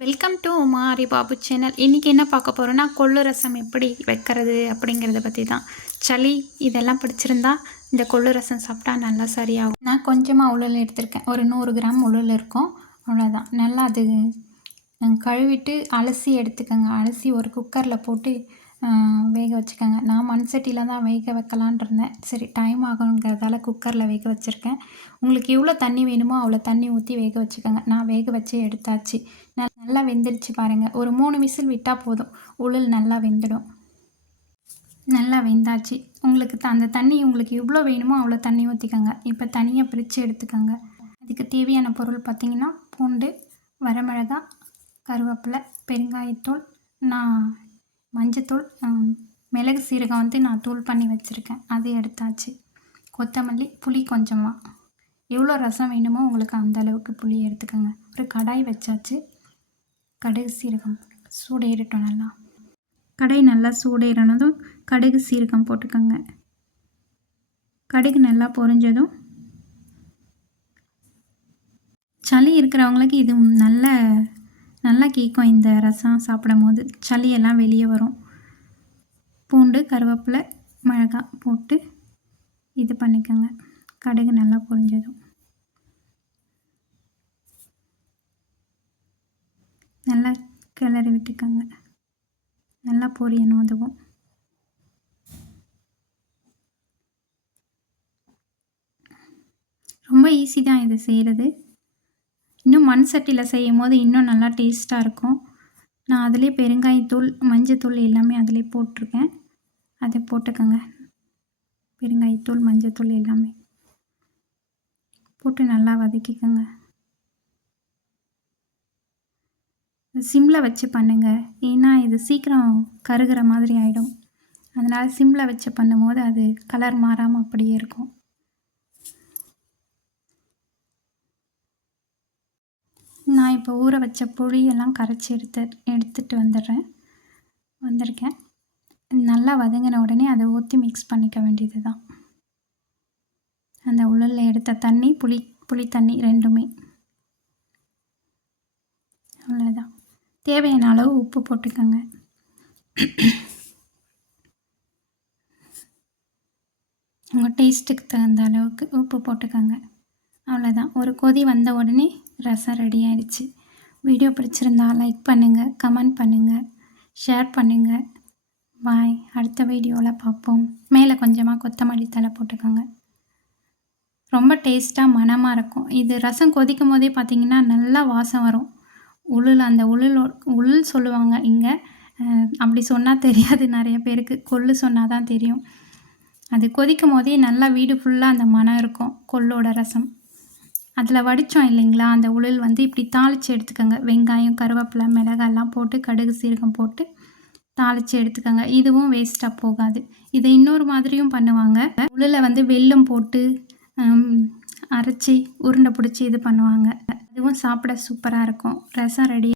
Welcome to மாரி Babu channel இன்றைக்கி என்ன பார்க்க போகிறோன்னா கொள்ளு ரசம் எப்படி வைக்கிறது அப்படிங்கிறத பற்றி தான் சளி இதெல்லாம் பிடிச்சிருந்தா இந்த கொள்ளு ரசம் சாப்பிட்டா நல்லா சரியாகும். நான் கொஞ்சமாக உளுல் எடுத்திருக்கேன். ஒரு நூறு கிராம் உளுல் இருக்கும். அவ்வளோதான் நல்லா அது கழுவிட்டு அலசி எடுத்துக்கோங்க. அலசி ஒரு குக்கரில் போட்டு வேக வச்சுக்கோங்க. நான் மண் சட்டியில் தான் வேக வைக்கலான் இருந்தேன். சரி டைம் ஆகுங்கிறதால குக்கரில் வேக வச்சுருக்கேன். உங்களுக்கு எவ்வளோ தண்ணி வேணுமோ அவ்வளோ தண்ணி ஊற்றி வேக வச்சுக்கோங்க. நான் வேக வச்சு எடுத்தாச்சு. நல்லா வெந்துடுச்சு பாருங்கள் ஒரு மூணு விசில் விட்டால் போதும். உளுல் நல்லா வெந்துடும். நல்லா வெந்தாச்சு. உங்களுக்கு த அந்த தண்ணி உங்களுக்கு எவ்வளோ வேணுமோ அவ்வளோ தண்ணி ஊற்றிக்கோங்க இப்போ தனியாக பிரித்து எடுத்துக்கோங்க. அதுக்கு தேவையான பொருள் பார்த்திங்கன்னா பூண்டு வரமிளகா கருவேப்பிலை பெருங்காயத்தூள் நான் மஞ்சத்தூள் மிளகு சீரகம் வந்து நான் தூள் பண்ணி வச்சுருக்கேன். அது எடுத்தாச்சு. கொத்தமல்லி புளி கொஞ்சமாக எவ்வளோ ரசம் வேணுமோ உங்களுக்கு அந்த அளவுக்கு புளி எடுத்துக்கோங்க. ஒரு கடாய் வச்சாச்சு. கடுகு சீரகம். சூடேறட்டும் நல்லா. கடாய் நல்லா சூடேறினதும் கடுகு சீரகம் போட்டுக்கோங்க. கடுகு நல்லா பொரிஞ்சதும் சளி இருக்கிறவங்களுக்கு இது நல்ல நல்லா கேட்கும் இந்த ரசம் சாப்பிடும் போது சளியெல்லாம் வெளியே வரும். பூண்டு கருவேப்பிலை மிளகாய் போட்டு இது பண்ணிக்கோங்க. கடுகு நல்லா பொரிஞ்சதும். நல்லா கிளறி விட்டுக்கோங்க. நல்லா பொரியணும் அதுவும். ரொம்ப ஈஸி தான் இது செய்கிறது மண் சட்டியில் செய்யும் போது இன்னும் நல்லா டேஸ்ட்டாக இருக்கும். நான் அதிலே பெருங்காயத்தூள் மஞ்சத்தூள் எல்லாமே அதிலே போட்டிருக்கேன். அதை போட்டுக்கோங்க. பெருங்காயத்தூள் மஞ்சத்தூள் எல்லாமே போட்டு நல்லா வதக்கிக்கோங்க. சிம்மில் வச்சு பண்ணுங்கள் ஏன்னா இது சீக்கிரம் கருகிற மாதிரி ஆகிடும் அதனால் சிம்மில் வச்சு பண்ணும்போது அது கலர் மாறாமல் அப்படியே இருக்கும். நான் இப்போ ஊற வச்ச புளியெல்லாம் கரைச்சி எடுத்து எடுத்துகிட்டு வந்துடுறேன். வந்திருக்கேன். நல்லா வதங்கின உடனே அதை ஊற்றி மிக்ஸ் பண்ணிக்க வேண்டியது தான் அந்த உழலில் எடுத்த தண்ணி புளி புளி தண்ணி ரெண்டுமே. அவ்வளோதான் தேவையான அளவு உப்பு போட்டுக்கோங்க. உங்கள் டேஸ்ட்டுக்கு தகுந்த அளவுக்கு உப்பு போட்டுக்கோங்க. அவ்வளோதான் ஒரு கொதி வந்த உடனே ரசம் ரெடி ஆயிடுச்சு. வீடியோ பிடிச்சிருந்தா லைக் பண்ணுங்கள் கமெண்ட் பண்ணுங்கள் ஷேர் பண்ணுங்கள் பாய் அடுத்த வீடியோவில் பார்ப்போம். மேலே கொஞ்சமாக கொத்தமல்லி தலை போட்டுக்கோங்க. ரொம்ப டேஸ்ட்டாக மனமாக இருக்கும். இது ரசம் கொதிக்கும் போதே பார்த்திங்கன்னா நல்லா வாசம் வரும். உளுல் அந்த உளுல் உள் சொல்லுவாங்க இங்கே. அப்படி சொன்னால் தெரியாது நிறைய பேருக்கு. கொள்ளு சொன்னால் தான் தெரியும். அது கொதிக்கும் போதே நல்லா வீடு ஃபுல்லாக அந்த மனம் இருக்கும் கொள்ளோட ரசம். அதில் வடித்தோம் இல்லைங்களா? அந்த உளுள் வந்து இப்படி தாளித்து எடுத்துக்கோங்க. வெங்காயம் கருவேப்பிலை மிளகாயெல்லாம் போட்டு கடுகு சீரகம் போட்டு தாளித்து எடுத்துக்கோங்க. இதுவும் வேஸ்ட்டாக போகாது. இதை இன்னொரு மாதிரியும் பண்ணுவாங்க. உளில் வந்து வெல்லம் போட்டு அரைச்சி உருண்டை பிடிச்சி இது பண்ணுவாங்க. இதுவும் சாப்பிட சூப்பராக இருக்கும். ரசம் ரெடி